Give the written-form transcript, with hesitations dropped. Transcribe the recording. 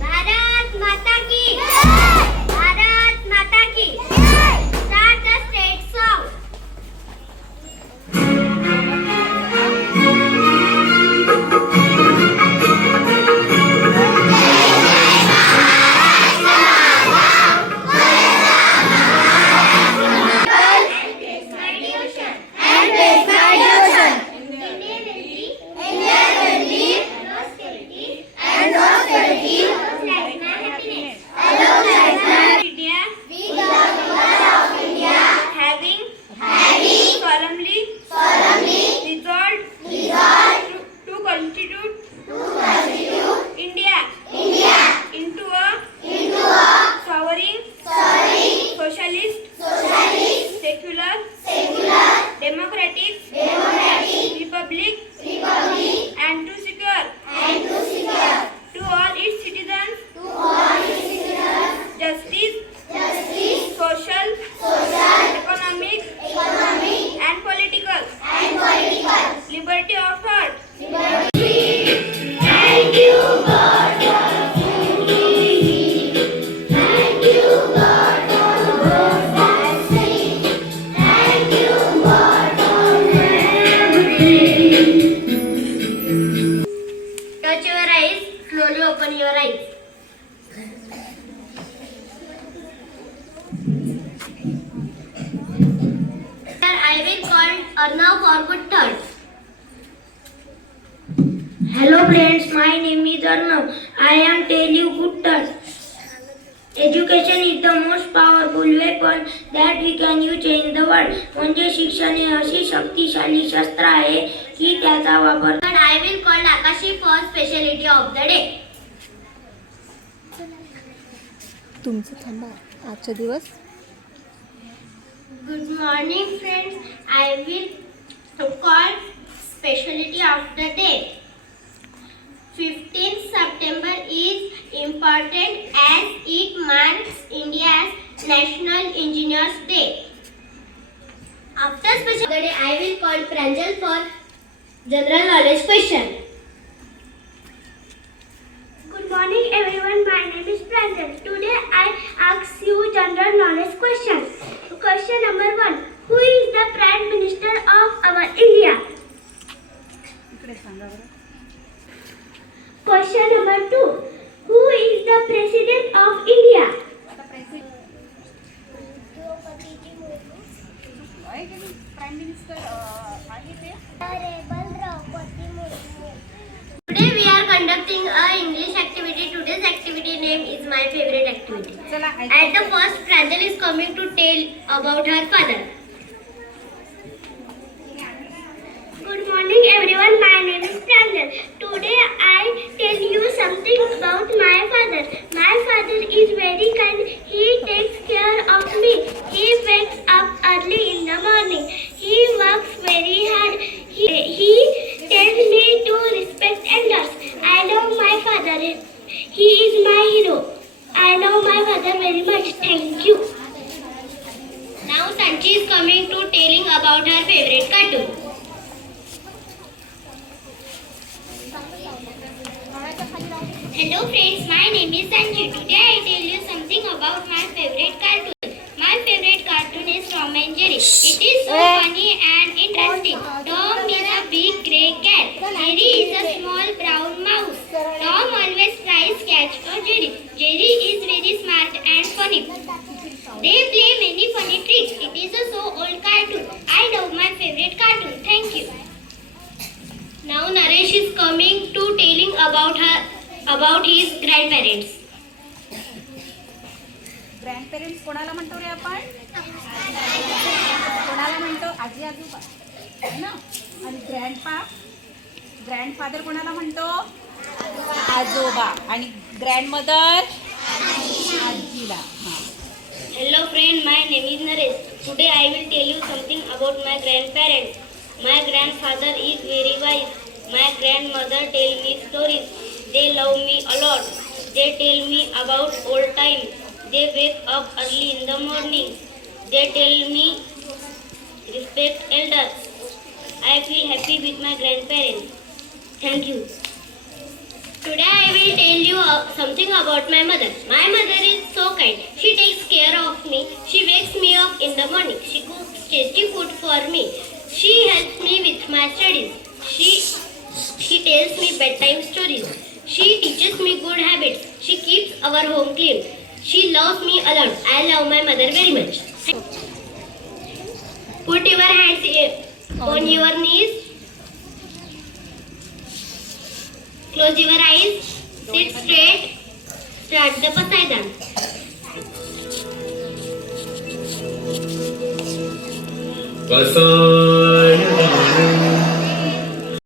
भारत माता की भारत माता की Start the state song. Touch your eyes, slowly open your eyes. I will call Arnav for good third. Hello friends, my name is Arnav. I am tell you good third. Education is the most powerful weapon that we can use in the world. म्हणजे शिक्षण हे अशी शक्तिशाली शस्त्र आहे की त्याचा वापर But I will call Akashi for speciality of the day. तुमचं थांबा आजचा दिवस. Good morning friends. I will call speciality of the day. 15th September is important as it marks India's National Engineers Day. After special of the day, I will call Pranjal for general knowledge question. Good morning everyone, my name is Pranjal. Today I ask you general knowledge questions. Question number 1. Who is the Prime Minister of our India? Question number 2. Who is the President of India? Today we are conducting a English activity. Today's activity name is my favorite activity. At the first, Pranjal is coming to tell about her father. Good morning everyone, my name is Pranjal. Today I tell you something about my father. My father is very kind. He takes care of me. He wakes up early in the morning. He works very hard. He tells me to respect elders. I love my father. He is my hero. I love my father very much. Thank you. Now Sanchi is coming to telling about her favorite cartoon. Hello friends, my name is Sanji. Today I tell you something about my favorite cartoon. My favorite cartoon is Tom and Jerry. It is so funny and interesting. Tom is a big grey cat. Jerry is a small brown mouse. Tom always tries catch for Jerry. Jerry is very smart and funny. They play many funny tricks. It is a so old cartoon. I love my favorite cartoon. Thank you. Now Naresh is coming to telling about his grandparents. Grandparents कोणाला म्हणतो रे आपण? कोणाला म्हणतो? आजी आजोबा है ना. आणि ग्रँडफादर कोणाला म्हणतो? आजोबा. आणि ग्रँडमदर आजीला. Hello friend, my name is Naresh. Today I will tell you something about my grandparents. My grandfather is very wise. My grandmother tell me stories. They love me a lot. They tell me about old times. They wake up early in the morning. They tell me respect elders. I feel happy with my grandparents. Thank you. Today I will tell you something about my mother. My mother is so kind. She takes care of me. She wakes me up in the morning. She cooks tasty food for me. She helps me with my studies. She tells me bedtime stories. She teaches me good habits. She keeps our home clean. She loves me a lot. I love my mother very much. Put your hands on your knees. Close your eyes. Sit straight. Start the Pasaidan. Pasaidan.